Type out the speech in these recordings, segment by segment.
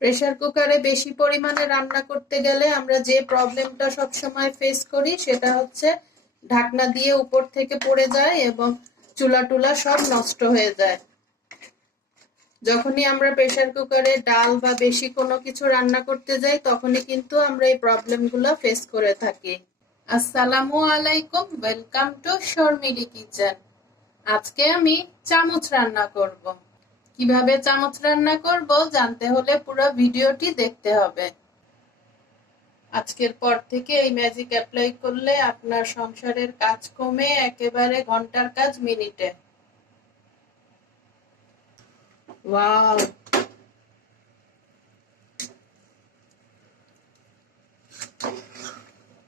Pressure কুকারে বেশি পরিমাণে রান্না করতে গেলে আমরা যে প্রবলেমটা সবসময় ফেস করি সেটা হচ্ছে ঢাকনা দিয়ে উপর থেকে পড়ে যায় এবং চুলা টুলা সব নষ্ট হয়ে যায়। যখনই আমরা প্রেসার কুকারে ডাল বা বেশি কোনো কিছু রান্না করতে যাই, তখনই কিন্তু আমরা এই প্রবলেমগুলো ফেস করে থাকি। আসসালামু আলাইকুম, ওয়েলকাম টু শর্মিলি কিচেন। আজকে আমি চামচ রান্না করব। কীভাবে চামচ রান্না করব জানতে হলে পুরো ভিডিওটি দেখতে হবে। আজকের পর থেকে এই ম্যাজিক অ্যাপ্লাই করলে আপনার সংসারের কাজ কমে একেবারে ঘণ্টার কাজ মিনিটে।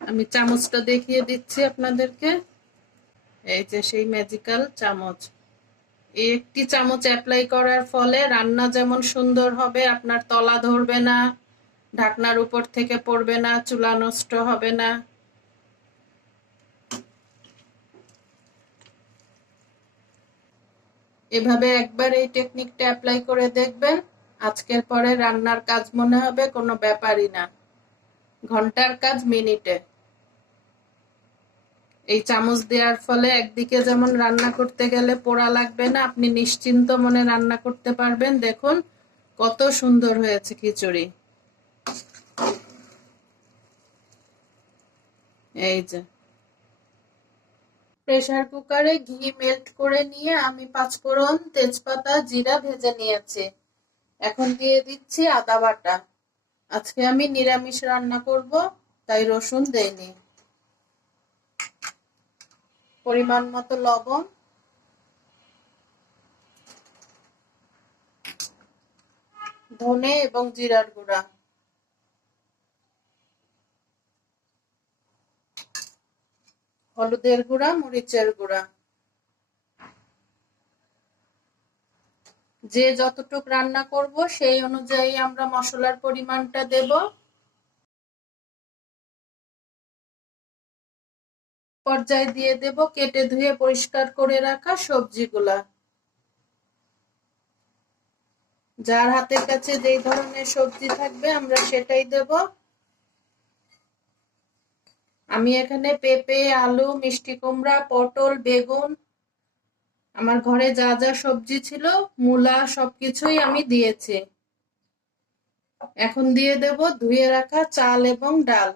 আমি চামচটা দেখিয়ে দিচ্ছি আপনাদেরকে। এই যে সেই ম্যাজিক্যাল চামচ। একটি চামচ অ্যাপ্লাই করার ফলে রান্না যেমন সুন্দর হবে, আপনার তলা ধরবে না, ঢাকনার উপর থেকে পড়বে না, চুলা নষ্ট হবে না। এভাবে একবার এই টেকনিকটা অ্যাপ্লাই করে দেখবেন, আজকের পরে রান্নার কাজ মনে হবে, কোনো ব্যাপারই না। ঘণ্টার কাজ মিনিটে এই চামচ দেওয়ার ফলে একদিকে যেমন রান্না করতে গেলে পোড়া লাগবে না, আপনি নিশ্চিন্ত মনে রান্না করতে পারবেন। দেখুন, কত সুন্দর হয়েছে খিচুড়ি। এই যে। প্রেসার কুকারে ঘি মেল্ট করে নিয়ে আমি পাঁচফোড়ন, তেজপাতা, জিরা ভেজে নিয়েছি। এখন দিয়ে দিচ্ছি আদা বাটা। আজকে আমি নিরামিষ রান্না করব, তাই রসুন দেইনি। পরিমাণ মতো লবণ। ধনে এবং জিরার গুঁড়া। হলুদের গুঁড়া, মরিচের গুঁড়া। যে যতটুক রান্না করব সেই অনুযায়ী আমরা মশলার পরিমাণটা দেব। পর্যায়ে দিয়ে দেব, কেটে ধুয়ে পরিষ্কার করে রাখা সবজিগুলা। যার হাতের কাছে যেই ধরনের সবজি থাকবে, আমরা সেটাই দেব। আমি এখানে পেঁপে, আলু, মিষ্টি কুমড়া, পটল, বেগুন, আমার ঘরে যা যা সবজি ছিল, মূলা সবকিছুই আমি দিয়েছি। এখন দিয়ে দেব ধুয়ে রাখা চাল এবং ডাল।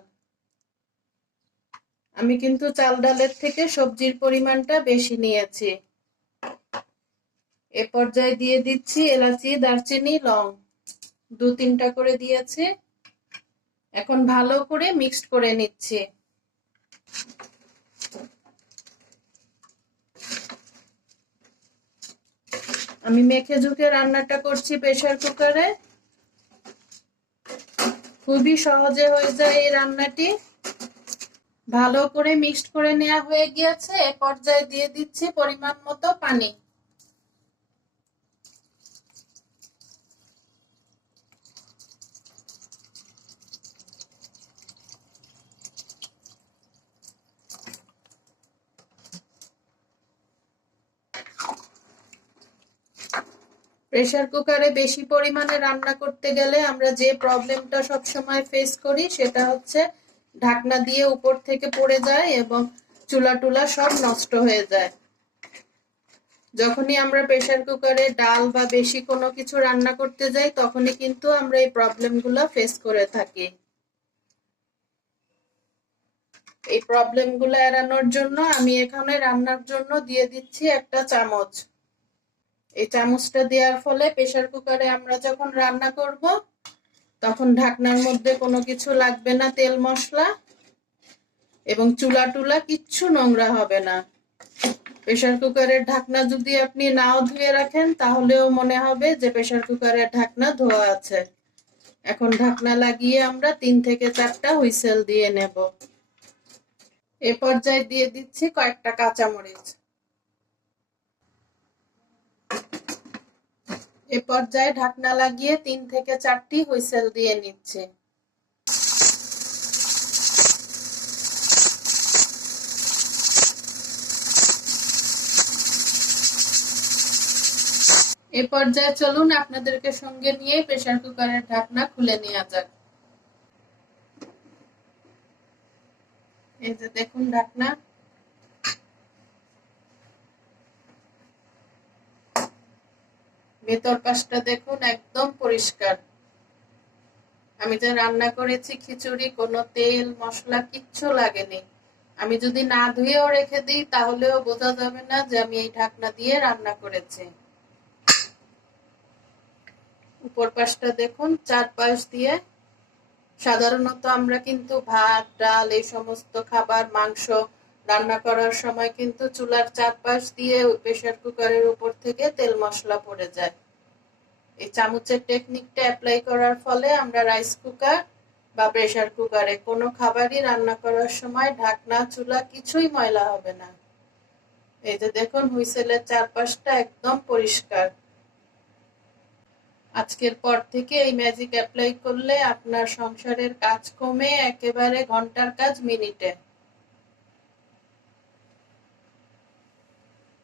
আমি কিন্তু চাল ডালের থেকে সবজির পরিমাণটা বেশি নিয়েছি। এ পর্যায়ে দিয়ে দিচ্ছি এলাচি, দারচিনি, লং। দু তিনটা করে দিয়েছি। এখন ভালো করে মিক্সড করে নিচ্ছি। আমি মেখে ঝুঁকে রান্নাটা করছি প্রেসার কুকারে। খুবই সহজে হয়ে যায় এই রান্নাটি। ভালো করে মিক্সড করে নেওয়া হয়ে গিয়েছে, এ পর্যায়ে দিয়ে দিচ্ছি পরিমাণ মতো পানি। প্রেসার কুকারে বেশি পরিমাণে রান্না করতে গেলে আমরা যে প্রবলেমটা সবসময় ফেস করি সেটা হচ্ছে ঢাকনা দিয়ে উপর থেকে পড়ে যায় এবং চুলা টুলা সব নষ্ট হয়ে যায়। যখনই আমরা প্রেসার কুকারে ডাল বা বেশি কোনো কিছু রান্না করতে যাই, তখনই কিন্তু আমরা এই প্রবলেমগুলো ফেস করে থাকি। এই প্রবলেমগুলো এড়ানোর জন্য আমি এখানে রান্নার জন্য দিয়ে দিচ্ছি একটা চামচ। এই চামচটা দেওয়ার ফলে প্রেসার কুকারে আমরা যখন রান্না করব তখন ঢাকনার মধ্যে কোনো কিছু লাগবে না, তেল মশলা এবং চুলা টুলা, কিচ্ছু নোংরা হবে না। প্রেসার কুকারের ঢাকনা যদি আপনি নাও ধুয়ে রাখেন, তাহলেও মনে হবে যে প্রেসার কুকারের ঢাকনা ধোয়া আছে। এখন ঢাকনা লাগিয়ে আমরা তিন থেকে চারটা হুইসেল দিয়ে নেব। এ পর্যায়ে দিয়ে দিচ্ছি কয়েকটা কাঁচামরিচ। এ পর্যায়ে ঢাকনা লাগিয়ে তিন থেকে চারটি হুইসেল দিয়ে নিচ্ছে। এ পর্যায়ে চলুন আপনাদেরকে সঙ্গে নিয়ে প্রেসার কুকারের ঢাকনা খুলে নেওয়া যাক। এই যে দেখুন ঢাকনা। ভেতর পাশটা দেখুন, একদম পরিষ্কার। আমি যে রান্না করেছি, খিচুড়ি, কোনো তেল, মশলা, কিচ্ছু লাগেনি। আমি যদি না ধুয়েও রেখে দিই, তাহলেও বোঝা যাবে না যে আমি এই ঢাকনা দিয়ে রান্না করেছি। উপর পাশটা দেখুন, চারপাশ দিয়ে। সাধারণত আমরা কিন্তু ভাত, ডাল, এই সমস্ত খাবার, মাংস রান্না করার সময় কিন্তু চুলার চারপাশ দিয়ে প্রেসার কুকারের উপর থেকে তেল মশলা পড়ে যায়। এই চামচের টেকনিকটা অ্যাপ্লাই করার ফলে আমরা রাইস কুকার বা প্রেসার কুকারে কোনো খাবারই রান্না করার সময় ঢাকনা, চুলা কিছুই ময়লা হবে না। এই যে দেখুন, হুইসেলের চারপাশটা একদম পরিষ্কার। আজকের পর থেকে এই ম্যাজিক অ্যাপ্লাই করলে আপনার সংসারের কাজ কমে একেবারে ঘণ্টার কাজ মিনিটে।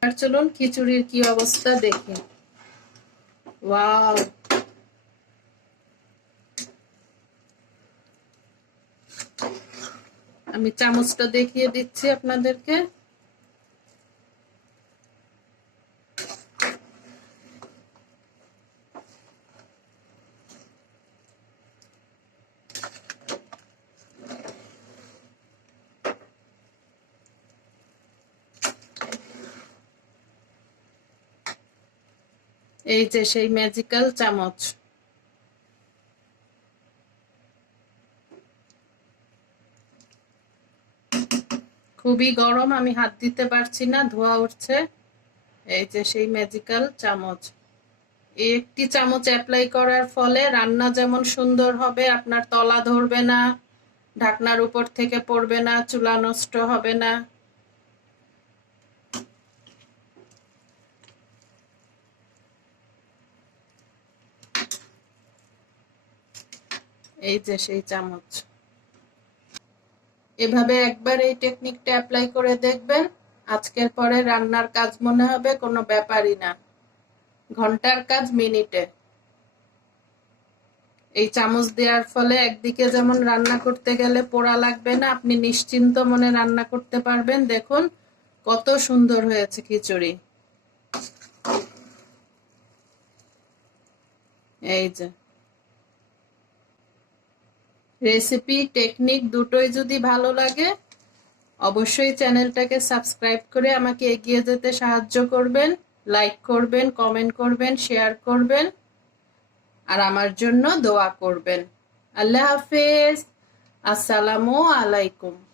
আর চলুন খিচুড়ির কি অবস্থা দেখি। আমি চামচটা দেখিয়ে দিচ্ছি আপনাদেরকে। এই যে সেই ম্যাজিক্যাল চামচ। খুবই গরম, আমি হাত দিতে পারছি না, ধোয়া উঠছে। এই যে সেই ম্যাজিক্যাল চামচ। একটি চামচ অ্যাপ্লাই করার ফলে রান্না যেমন সুন্দর হবে, আপনার তলা ধরবে না, ঢাকনার উপর থেকে পড়বে না, চুলা নষ্ট হবে না। এই যে সেই চামচ। এভাবে একবার এই টেকনিকটা অ্যাপ্লাই করে দেখবেন। আজকের পরে রান্নার কাজ মনে হবে, কোনো ব্যাপারই না। ঘণ্টার কাজ মিনিটে। এই চামচ দেওয়ার ফলে একদিকে যেমন রান্না করতে গেলে পোড়া লাগবে না, আপনি নিশ্চিন্ত মনে রান্না করতে পারবেন। দেখুন, কত সুন্দর হয়েছে খিচুড়ি। এই যে। রেসিপি, টেকনিক দুটোই যদি ভালো লাগে, অবশ্যই চ্যানেলটাকে সাবস্ক্রাইব করে আমাকে এগিয়ে যেতে সাহায্য করবেন, লাইক করবেন, কমেন্ট করবেন, শেয়ার করবেন, আর আমার জন্য দোয়া করবেন। আল্লাহ হাফেজ। আসসালামু আলাইকুম।